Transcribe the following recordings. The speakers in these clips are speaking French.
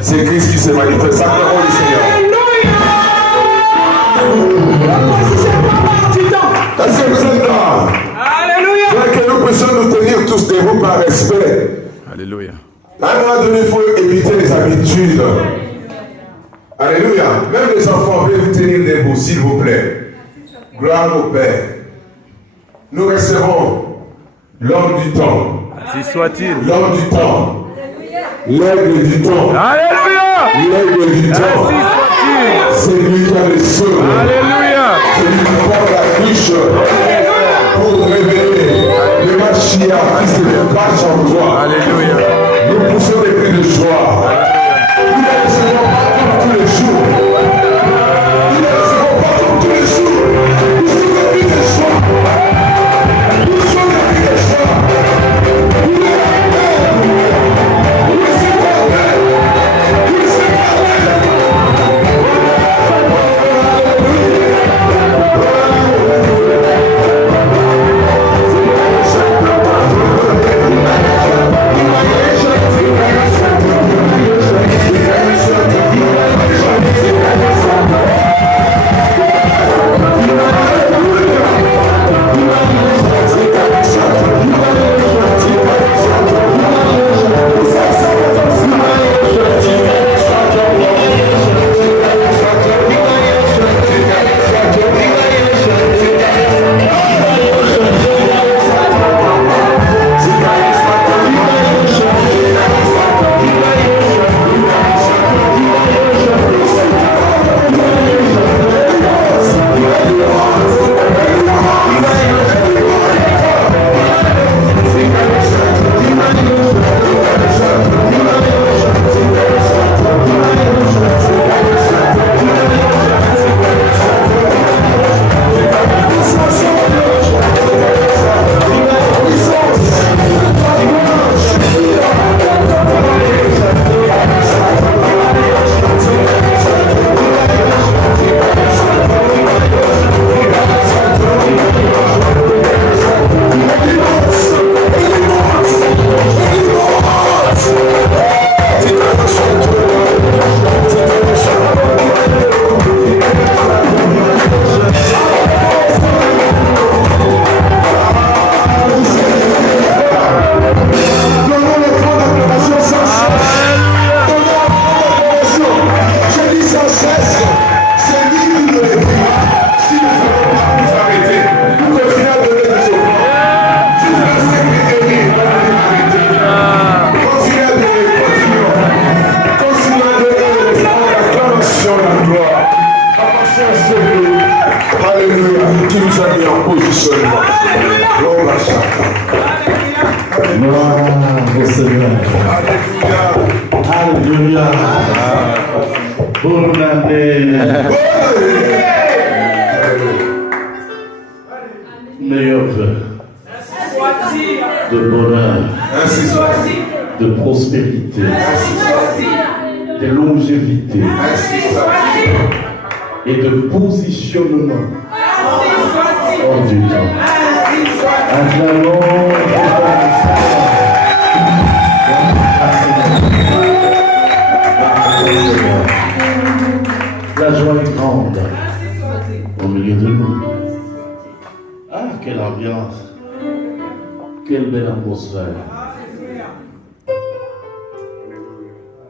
C'est Christ qui se manifeste. Sacrement du Seigneur. Alléluia. Que nous puissions nous tenir tous debout par respect. Alléluia. À un moment donné, il faut éviter les habitudes. Alléluia. Même les enfants, veuillez vous tenir debout, s'il vous plaît. Gloire au Père. Nous recevons l'homme du temps. Ainsi soit-il. L'homme du temps. L'aigle du temps. Alléluia. L'aigle du temps. Ainsi soit-il. C'est lui qui a le seul. Alléluia. C'est lui qui porte la cruche pour révéler le Mashiach qui se cache en toi. Alléluia. Nous poussons des cris de joie. Nous ne recevons pas comme tous les jours. Nous ne recevons pas comme tous les jours. Nous sommes des cris de joie. Nous sommes des cris de joie. Nous sommes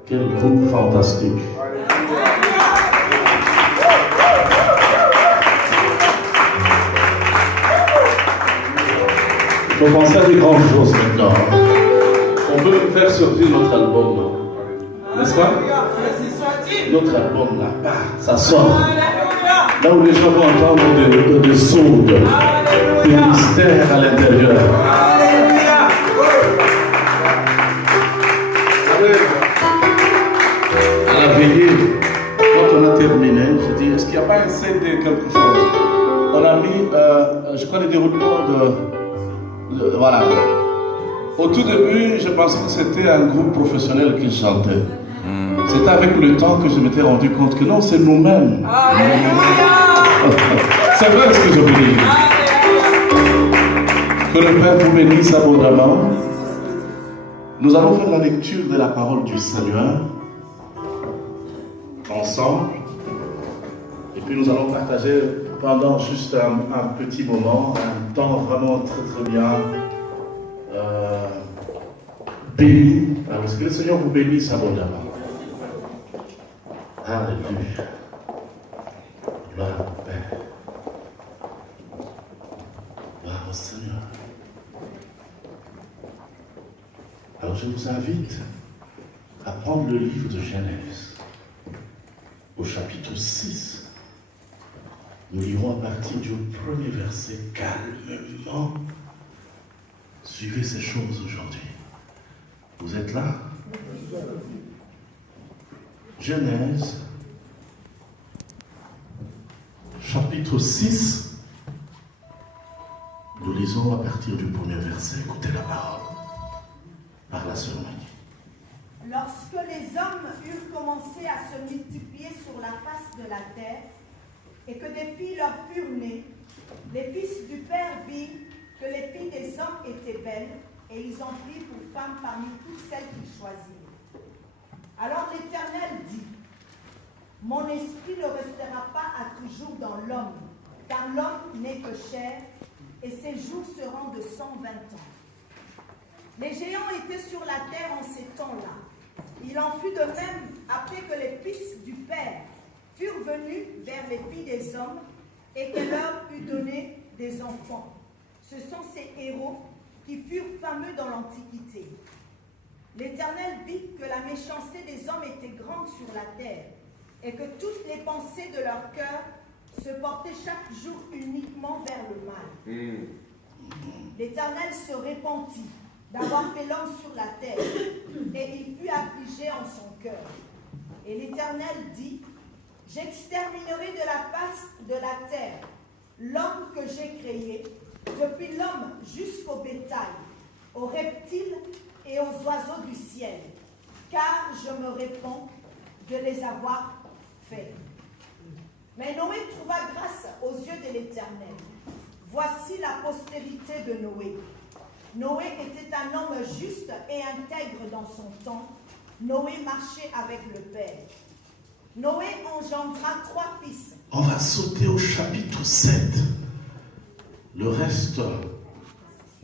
Quel groupe fantastique. Il faut penser à des grandes choses maintenant. On peut faire sortir notre album, non? N'est-ce pas? Notre album là, ça sort. Là où les gens vont entendre des sons, des mystères à l'intérieur. À la veillée, quand on a terminé, je dis, est-ce qu'il n'y a pas un CD quelque chose? On a mis, je crois, le déroulement voilà. Au tout début, je pensais que c'était un groupe professionnel qui chantait. C'est avec le temps que je m'étais rendu compte que non, c'est nous-mêmes. C'est vrai ce que je vous dis. Que le Père vous bénisse abondamment. Nous allons faire la lecture de la parole du Seigneur. ensemble. Et puis nous allons partager pendant juste un petit moment, un temps vraiment très très bien béni. Alors, est-ce que le Seigneur vous bénisse abondamment? Alléluia. Gloire au Père. Gloire au Seigneur. Alors je vous invite à prendre le livre de Genèse, au chapitre 6. Nous lirons à partir du premier verset calmement. Suivez ces choses aujourd'hui. Vous êtes là? Genèse, chapitre 6. Nous lisons à partir du premier verset. Écoutez la parole par la sœur Maggie. Lorsque les hommes eurent commencé à se multiplier sur la face de la terre, et que des filles leur furent nées, les fils du Père virent que les filles des hommes étaient belles, et ils en prirent pour femmes parmi toutes celles qu'ils choisirent. Alors l'Éternel dit, « Mon esprit ne restera pas à toujours dans l'homme, car l'homme n'est que chair, et ses jours seront de 120 ans. » Les géants étaient sur la terre en ces temps-là. Il en fut de même après que les fils du Père furent venus vers les filles des hommes et qu'elle leur eut donné des enfants. Ce sont ces héros qui furent fameux dans l'Antiquité. L'Éternel vit que la méchanceté des hommes était grande sur la terre et que toutes les pensées de leur cœur se portaient chaque jour uniquement vers le mal. L'Éternel se repentit d'avoir fait l'homme sur la terre et il fut affligé en son cœur. Et l'Éternel dit, « J'exterminerai de la face de la terre l'homme que j'ai créé, depuis l'homme jusqu'au bétail, aux reptiles et aux oiseaux du ciel, car je me répands de les avoir faits. » Mais Noé trouva grâce aux yeux de l'Éternel. Voici la postérité de Noé. Noé était un homme juste et intègre dans son temps. Noé marchait avec le Père. Noé engendra 3 fils. On va sauter au chapitre 7. Le reste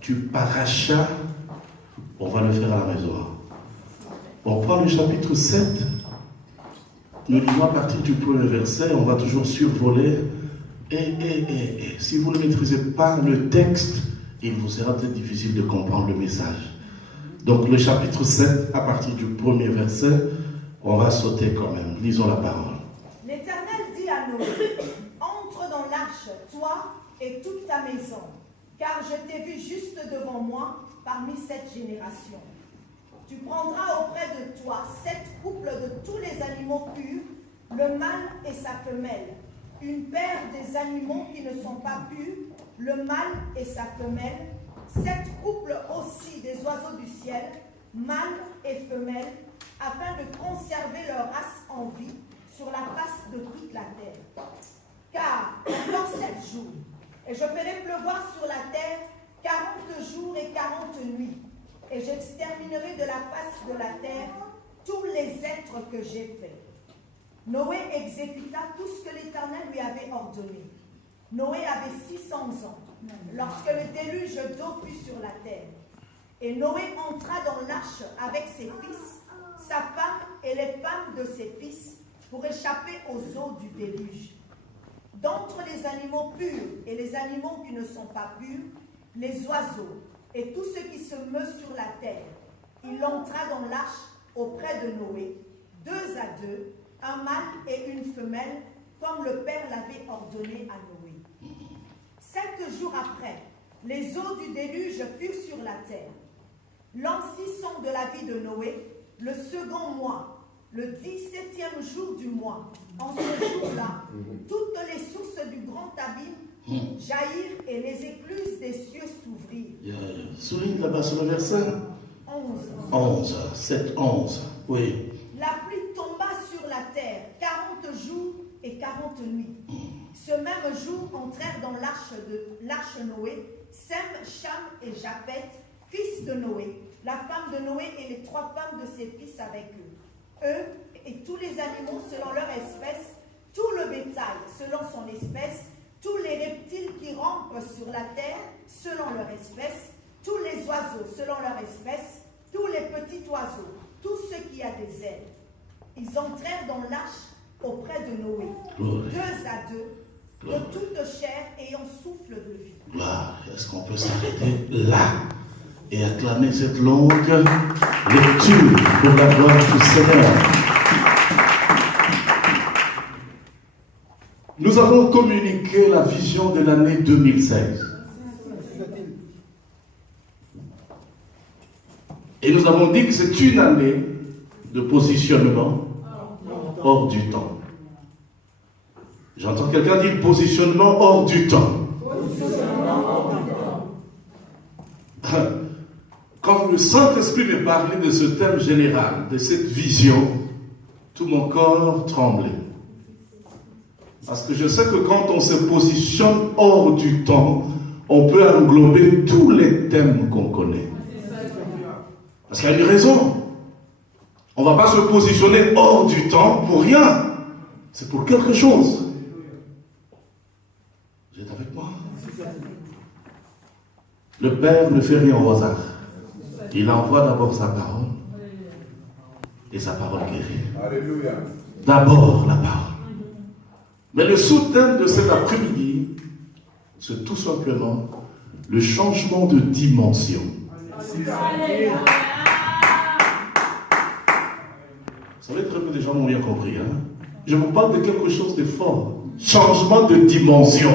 du paracha, on va le faire à la maison. On prend le chapitre 7. Nous lisons à partir du premier verset. On va toujours survoler. Et si vous ne maîtrisez pas le texte, il vous sera peut-être difficile de comprendre le message. Donc le chapitre 7, à partir du premier verset, on va sauter quand même. Lisons la parole. L'Éternel dit à Noé, « Entre dans l'arche, toi et toute ta maison, car je t'ai vu juste devant moi parmi cette génération. Tu prendras auprès de toi 7 couples de tous les animaux purs, le mâle et sa femelle, une paire des animaux qui ne sont pas purs, le mâle et sa femelle, 7 couples aussi des oiseaux du ciel, mâle et femelle, afin de conserver leur race en vie sur la face de toute la terre. Car encore 7 jours, et je ferai pleuvoir sur la terre 40 jours et 40 nuits, et j'exterminerai de la face de la terre tous les êtres que j'ai faits. Noé exécuta tout ce que l'Éternel lui avait ordonné. Noé avait 600 ans, lorsque le déluge d'eau fut sur la terre. Et Noé entra dans l'arche avec ses fils, sa femme et les femmes de ses fils, pour échapper aux eaux du déluge. D'entre les animaux purs et les animaux qui ne sont pas purs, les oiseaux et tout ce qui se meut sur la terre, il entra dans l'arche auprès de Noé, 2 à 2, un mâle et une femelle, comme le Père l'avait ordonné à Noé. 7 jours après, les eaux du déluge furent sur la terre. L'an 600 de la vie de Noé, le second mois, le 17e jour du mois, en ce jour-là, toutes les sources du grand abîme jaillirent et les écluses des cieux s'ouvrirent. Souligne là-bas sur le verset 11. 7, 11. Oui. La pluie tomba sur la terre 40 jours et 40 nuits. Ce même jour entrèrent dans l'arche Noé, Sem, Cham et Japheth, fils de Noé, la femme de Noé et les 3 femmes de ses fils avec eux. Eux et tous les animaux animaux selon leur espèce, tout le bétail selon son espèce, tous les reptiles qui rampent sur la terre selon leur espèce, tous les oiseaux selon leur espèce, tous les petits oiseaux, tout ce qui a des ailes. Ils entrèrent dans l'arche auprès de Noé, deux à deux, de toute chair ayant souffle de vie. Gloire. Est-ce qu'on peut s'arrêter là et acclamer cette longue lecture pour la gloire du Seigneur? Nous avons communiqué la vision de l'année 2016. Et nous avons dit que c'est une année de positionnement hors du temps. J'entends quelqu'un dire positionnement hors du temps. Quand le Saint-Esprit me parlait de ce thème général, de cette vision, tout mon corps tremblait. Parce que je sais que quand on se positionne hors du temps, on peut englober tous les thèmes qu'on connaît. Parce qu'il y a une raison. On ne va pas se positionner hors du temps pour rien. C'est pour quelque chose. Vous êtes avec moi? Le Père ne fait rien au hasard. Il envoie d'abord sa parole. Et sa parole guérit. Alléluia. D'abord la parole. Mais le sous-thème de cet après-midi, c'est tout simplement le changement de dimension. Vous savez, très peu de gens m'ont bien compris. Hein? Je vous parle de quelque chose de fort. Changement de dimension.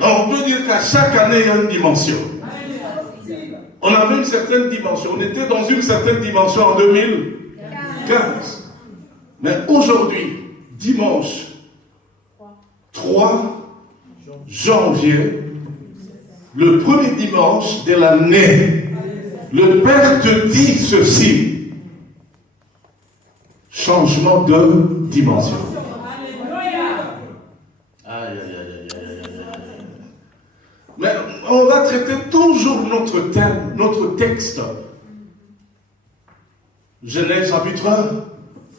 Donc, on peut dire qu'à chaque année, il y a une dimension. On avait une certaine dimension. On était dans une certaine dimension en 2015. Mais aujourd'hui, dimanche 3 janvier, le premier dimanche de l'année, le Père te dit ceci. Changement de dimension. Aïe, aïe, aïe, aïe, aïe. Mais on va traiter toujours notre thème, notre texte. Genèse chapitre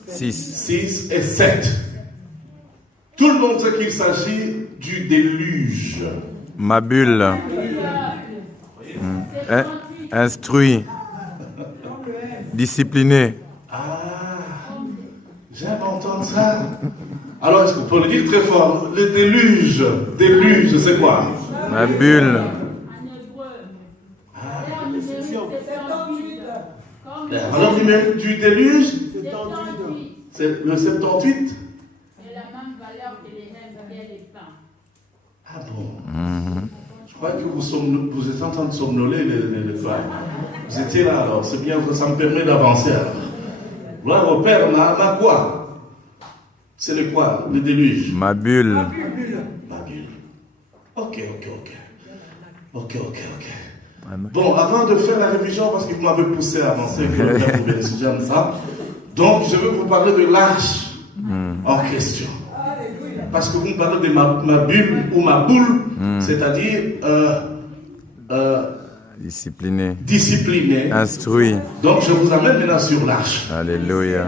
6 et 7. Tout le monde sait qu'il s'agit du déluge. Ma bulle. Instruit. Discipliné. J'aime entendre ça. Alors, est-ce qu'on peut le dire très fort? Le déluge. Déluge, c'est quoi? Ma bulle. Alors, du déluge, c'est le 78. Et la même valeur que les mêmes des pains. Ah bon? Je crois que vous êtes en train de somnoler les frères. Vous étiez là alors, c'est bien, ça me permet d'avancer alors. Voilà, au Père, ma quoi? C'est le quoi? Le déluge? Ma bulle. Ma bulle. Ok. Bon, avant de faire la révision, parce que vous m'avez poussé à avancer, ça. Donc, je vais vous parler de l'arche en question. Parce que vous me parlez de ma bulle ou ma boule, c'est-à-dire discipliné, instruit. Donc, je vous amène maintenant sur l'arche. Alléluia.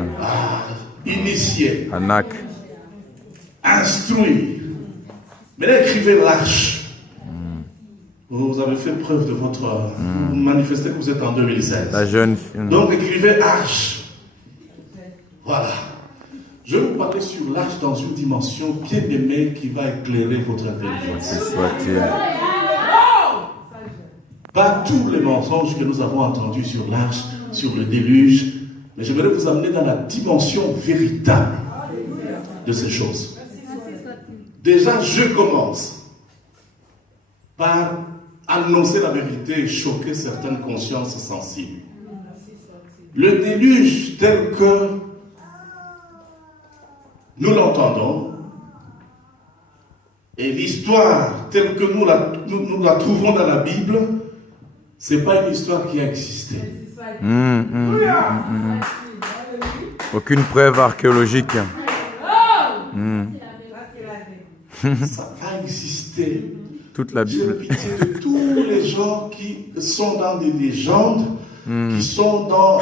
Initié, Anak. instruit. Maintenant, écrivez l'arche. Vous avez fait preuve de votre... Vous manifestez que vous êtes en 2016. La jeune fille. Donc, écrivez arche. Voilà. Je vais vous parler sur l'arche dans une dimension bien aimée qui va éclairer votre intelligence. Ainsi soit-il. Pas tous les mensonges que nous avons entendus sur l'arche, sur le déluge, mais j'aimerais vous amener dans la dimension véritable de ces choses. Déjà, je commence par annoncer la vérité et choquer certaines consciences sensibles. Le déluge tel que nous l'entendons et l'histoire telle que nous la trouvons dans la Bible, ce n'est pas une histoire qui a existé. Aucune preuve archéologique. Ça a existé. Toute la J'ai Bible. pitié de tous les gens qui sont dans des légendes qui sont dans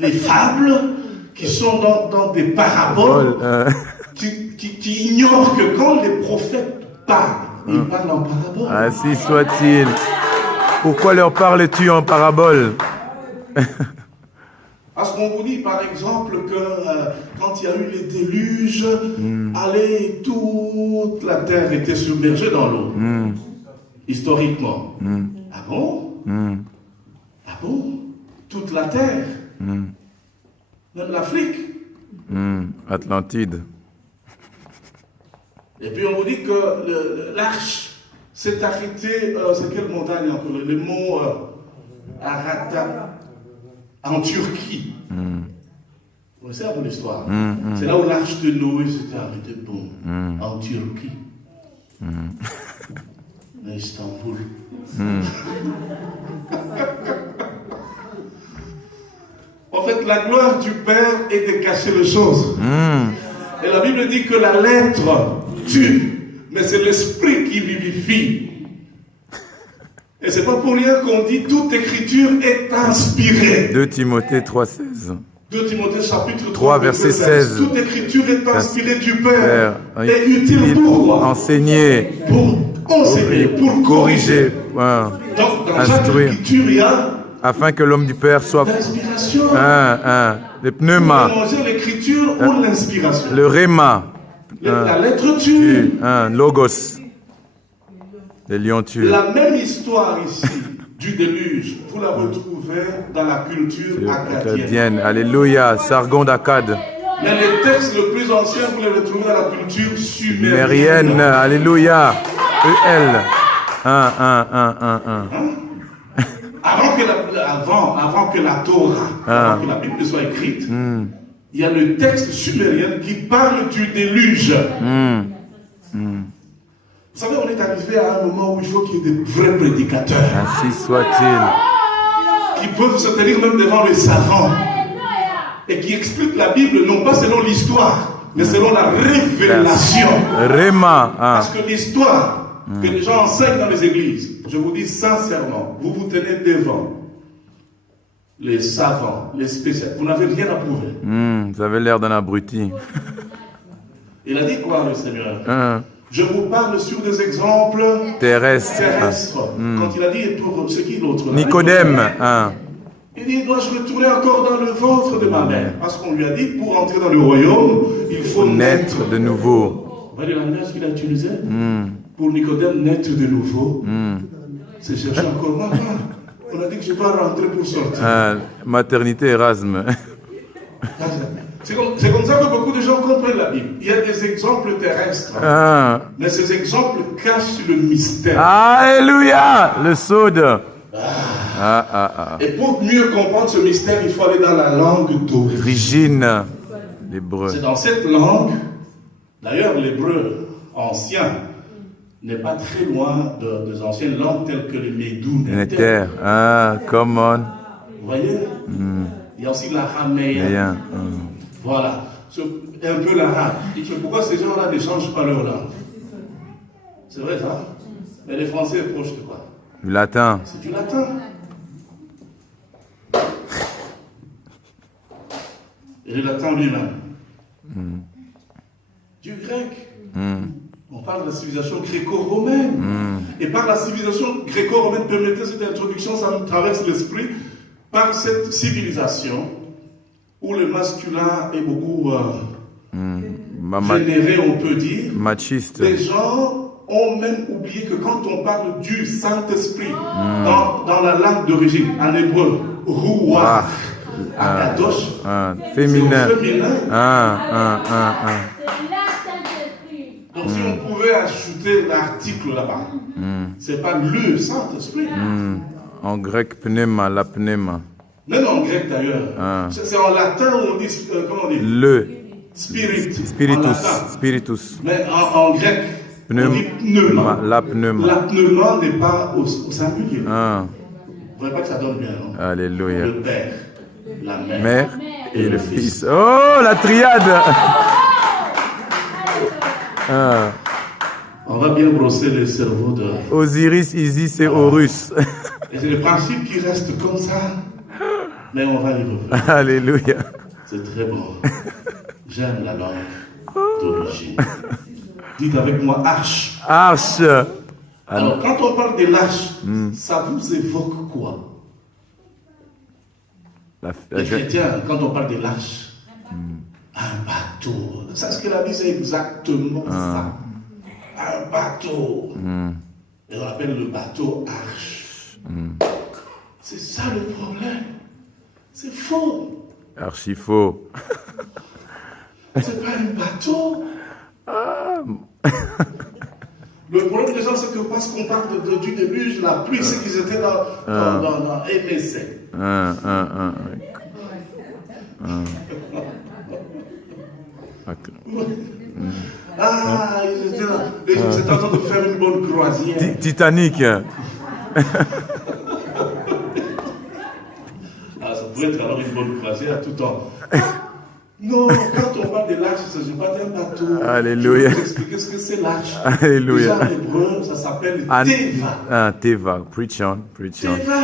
les fables, qui sont dans des paraboles, qui ignorent que quand les prophètes parlent, ils parlent en parabole. Ainsi soit-il. Pourquoi leur parles-tu en parabole? Parce qu'on vous dit par exemple que quand il y a eu les déluges, allez, toute la terre était submergée dans l'eau. Historiquement. Ah bon? Ah bon? Toute la terre? Même l'Afrique? Atlantide. Et puis on vous dit que l'arche s'est arrêtée, c'est quelle montagne encore? Le mont Arata, en Turquie. Vous connaissez un peu l'histoire. C'est là où l'arche de Noé s'était arrêtée, bon, en Turquie. À Istanbul. En fait, la gloire du Père est de cacher les choses. Et la Bible dit que la lettre tue, mais c'est l'esprit qui vivifie. Et c'est pas pour rien qu'on dit toute écriture est inspirée. 2 Timothée 3,16. 2 Timothée chapitre 3, verset 16. Toute écriture est inspirée du Père. Père, Et utile pour enseigner, pour enseigner, pour corriger. Donc dans chaque Instruire. écriture, il y a afin que l'homme du Père soit l'inspiration. le pneuma, Vous pouvez manger l'écriture ou l'inspiration. le réma, La lettre tue. logos, les lions tuent. La même histoire ici du déluge, vous la retrouvez dans la culture acadienne. Acadienne, alléluia, Sargon d'Akkad, Mais les textes les plus anciens, vous les retrouvez dans la culture Sumérienne, sumérienne. alléluia, EL, 1. Avant que la Torah, avant que la Bible soit écrite, il y a le texte sumérien qui parle du déluge. Vous savez, on est arrivé à un moment où il faut qu'il y ait des vrais prédicateurs Ainsi soit-il. qui peuvent se tenir même devant les savants et qui expliquent la Bible non pas selon l'histoire, mais selon la révélation. Réma, Parce que l'histoire que les gens enseignent dans les églises, je vous dis sincèrement, vous vous tenez devant les savants, les spécialistes, vous n'avez rien à prouver. vous avez l'air d'un abruti. Il a dit quoi le Seigneur? Je vous parle sur des exemples Terrestre. Quand il a dit, pour ce qui est l'autre là, Nicodème, il dit, dois-je retourner encore dans le ventre de ma mère? Parce qu'on lui a dit, pour entrer dans le royaume, il faut naître. naître de nouveau. Vous voyez le langage qu'il a utilisé? Pour Nicodème, naître de nouveau, c'est chercher encore maman. On a dit que je ne vais pas rentrer pour sortir. Maternité Erasme. C'est comme ça que beaucoup de gens comprennent la Bible. Il y a des exemples terrestres, mais ces exemples cachent le mystère. Alléluia, le soude. Et pour mieux comprendre ce mystère, il faut aller dans la langue d'origine. Origine, l'hébreu. C'est dans cette langue, d'ailleurs l'hébreu ancien n'est pas très loin des anciennes langues telles que le médou. Néter, come on. Vous voyez? Il y a aussi l'araméen. Bien. Voilà, c'est un peu l'arabe. C'est pourquoi ces gens-là ne changent pas leur langue. C'est vrai ça? Mais les Français sont proches de quoi? Du latin. C'est du latin. Et le latin lui-même. Du grec. On parle de la civilisation gréco-romaine. Et par la civilisation gréco-romaine, permettez cette introduction, ça me traverse l'esprit. Par cette civilisation, où le masculin est beaucoup vénéré, on peut dire, Machiste. les gens ont même oublié que quand on parle du Saint-Esprit dans la langue d'origine, en hébreu, Ruach, Akadosh, Féminin. c'est au féminin. Donc si on pouvait ajouter l'article là-bas, c'est pas le Saint-Esprit. En grec, pneuma, la pneuma. Même en grec d'ailleurs. C'est en latin où on dit, comment on dit? Le. Spirit. Spiritus. En latin. Spiritus. Mais en grec, on dit pneuma. La pneuma. La pneuma n'est pas au singulier. Vous Ah, ne voyez pas que ça donne bien, non? alléluia. Le Père, la Mère, Mère et le Fils. Oh, la triade. Ah. On va bien brosser le cerveau de... Osiris, Isis et Horus. Et c'est le principe qui reste comme ça. Mais on va y revenir. Alléluia. C'est très bon. J'aime la langue d'origine. Dites avec moi arche. Arche. Alors, quand on parle de l'arche, ça vous évoque quoi? Les chrétiens, quand on parle de l'arche, un bateau. C'est ce que la Bible c'est exactement ça. Un bateau. Et on appelle le bateau arche. C'est ça le problème. C'est faux. Archi faux. C'est pas un bateau. Le problème des gens, c'est que parce qu'on parle du début, la pluie, c'est qu'ils étaient dans MSC. Ah, ils étaient en train de faire une bonne croisière. Titanic. Ah, ça pourrait être alors une bonne croisière tout le temps. Non, quand on parle de l'arche, il ne s'agit pas d'un bateau. Alléluia. Je vais vous expliquer ce que c'est l'arche. Alléluia. Déjà en hébreu, ça s'appelle Teva. Teva. Preach on. Preach on. Teva.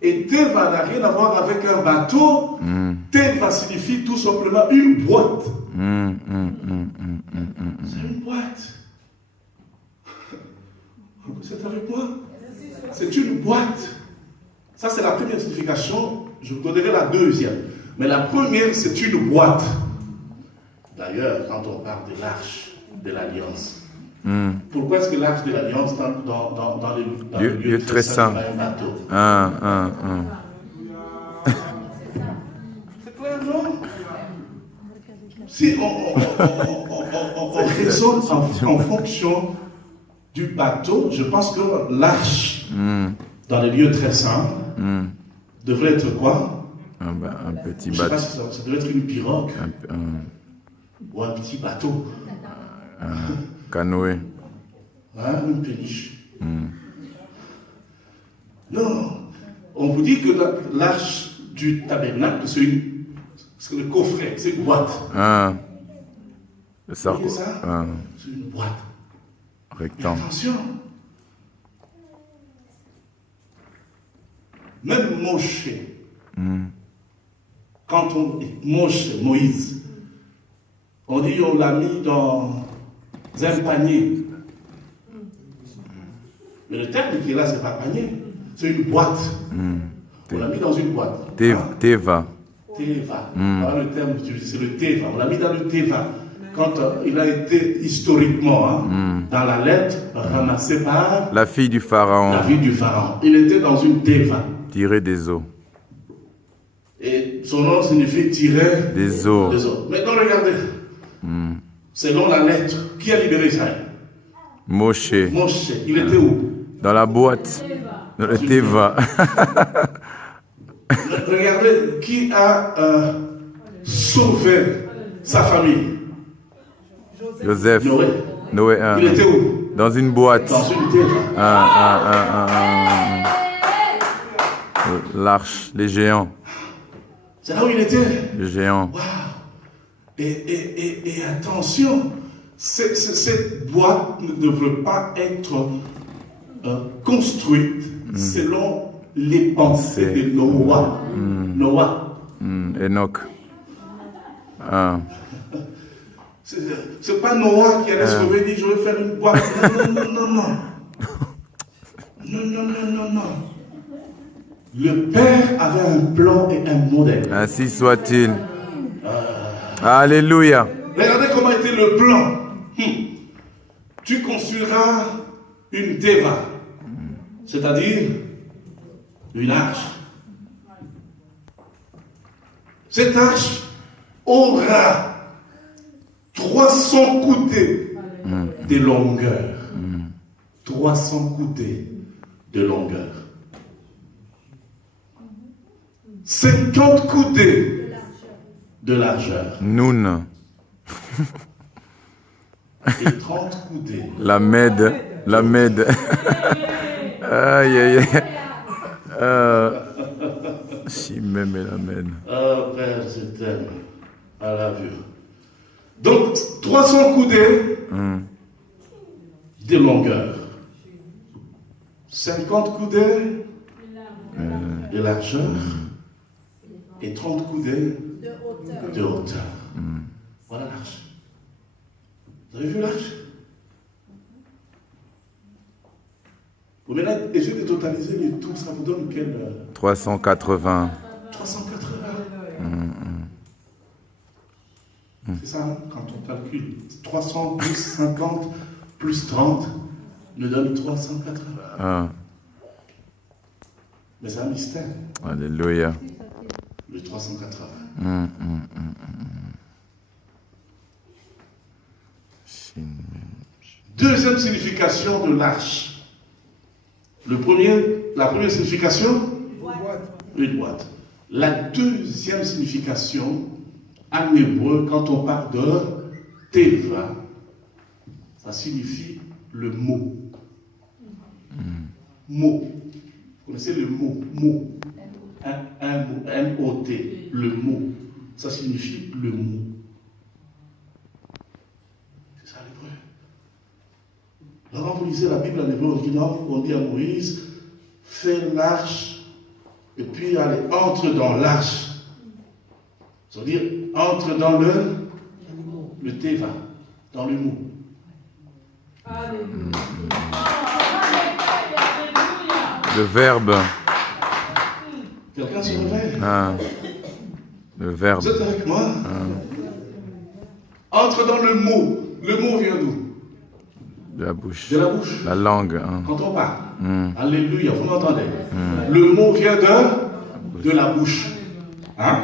Et Teva n'a rien à voir avec un bateau. Teva signifie tout simplement une boîte. C'est une boîte. Vous êtes avec moi? C'est une boîte. Ça, c'est la première signification. Je vous donnerai la deuxième. Mais la première, c'est une boîte. D'ailleurs, quand on parle de l'arche de l'Alliance, pourquoi est-ce que l'arche de l'Alliance, dans le lieu très saint, un bateau? C'est clair, non? Si on raisonne en fonction du bateau, je pense que l'arche, dans les lieux très saints, devrait être quoi? Un petit Je ne sais bateau. pas si ça devrait être une pirogue ou un petit bateau. Canoë. Hein, une péniche. Non, on vous dit que l'arche du tabernacle, c'est le coffret, c'est une boîte. Le Vous voyez ça? C'est une boîte. Rectangle. Attention. Même Moshe, quand Moïse, on dit on l'a mis dans un panier. Mais le terme qui est là, c'est pas panier, c'est une boîte. On l'a mis dans une boîte. Teva. Teva. Voilà le terme utilisé, c'est le Teva. On l'a mis dans le Teva. Quand il a été historiquement dans la lettre ramassée par La fille du pharaon. la ville du pharaon. Il était dans une Teva. Tirée des eaux. Et son nom signifie tirer Des eaux. des eaux. Maintenant, regardez. Selon la lettre, qui a libéré Israël? Moshe. Moshe. Il était où? Dans la boîte. Dans le Teva. Regardez, qui a sauvé sa famille? Joseph. Noé. Noé. Il était où? Dans une boîte. Dans une Teva. L'arche. Les géants. C'est là où il était. Les géants. Waouh. Et attention, cette boîte ne devrait pas être construite selon les pensées de Noah. Noah. Enoch. C'est pas Noah qui allait se lever et dire je vais faire une boîte. Non. Le Père avait un plan et un modèle. Ainsi soit-il. Alléluia. Regardez comment était le plan. Tu construiras une Teva, c'est-à-dire une arche. Cette arche aura 300 coudées de longueur. 300 coudées de longueur. 50 coudées de largeur. Noun. Et 30 coudées. La Mède. La Mède. Aïe, aïe, aïe. Si même la Mède. Oh Père, je t'aime. I love you. Donc, 300 coudées de longueur. 50 coudées de largeur. et 30 coudées de hauteur. de hauteur. Voilà l'arche. Vous avez vu l'arche? Vous maintenant, essayez de totaliser le tout, ça vous donne quel 380. 380. C'est ça, hein, quand on calcule. 300 plus 50 plus 30 nous donne 380. Ah, Mais c'est un mystère, alléluia. le 380. Deuxième signification de l'arche. La première signification, une boîte. La deuxième signification, en hébreu, quand on parle de teva, ça signifie le mot. Mot. Vous connaissez le mot? Mot. Un mot. M-O-T. Le mot. Ça signifie le mot. C'est ça l'hébreu. Alors, quand vous lisez la Bible en hébreu original, on dit à Moïse, fais l'arche, et puis allez, entre dans l'arche. C'est-à-dire, entre dans le teva, dans le mot. Le verbe. Quelqu'un se réveille? Ah, le verbe. Vous êtes avec moi? Entre dans le mot. Le mot vient d'où? De la bouche. De la bouche. La langue. Hein. Quand on parle. Alléluia, vous m'entendez? Le mot vient de la bouche. Hein?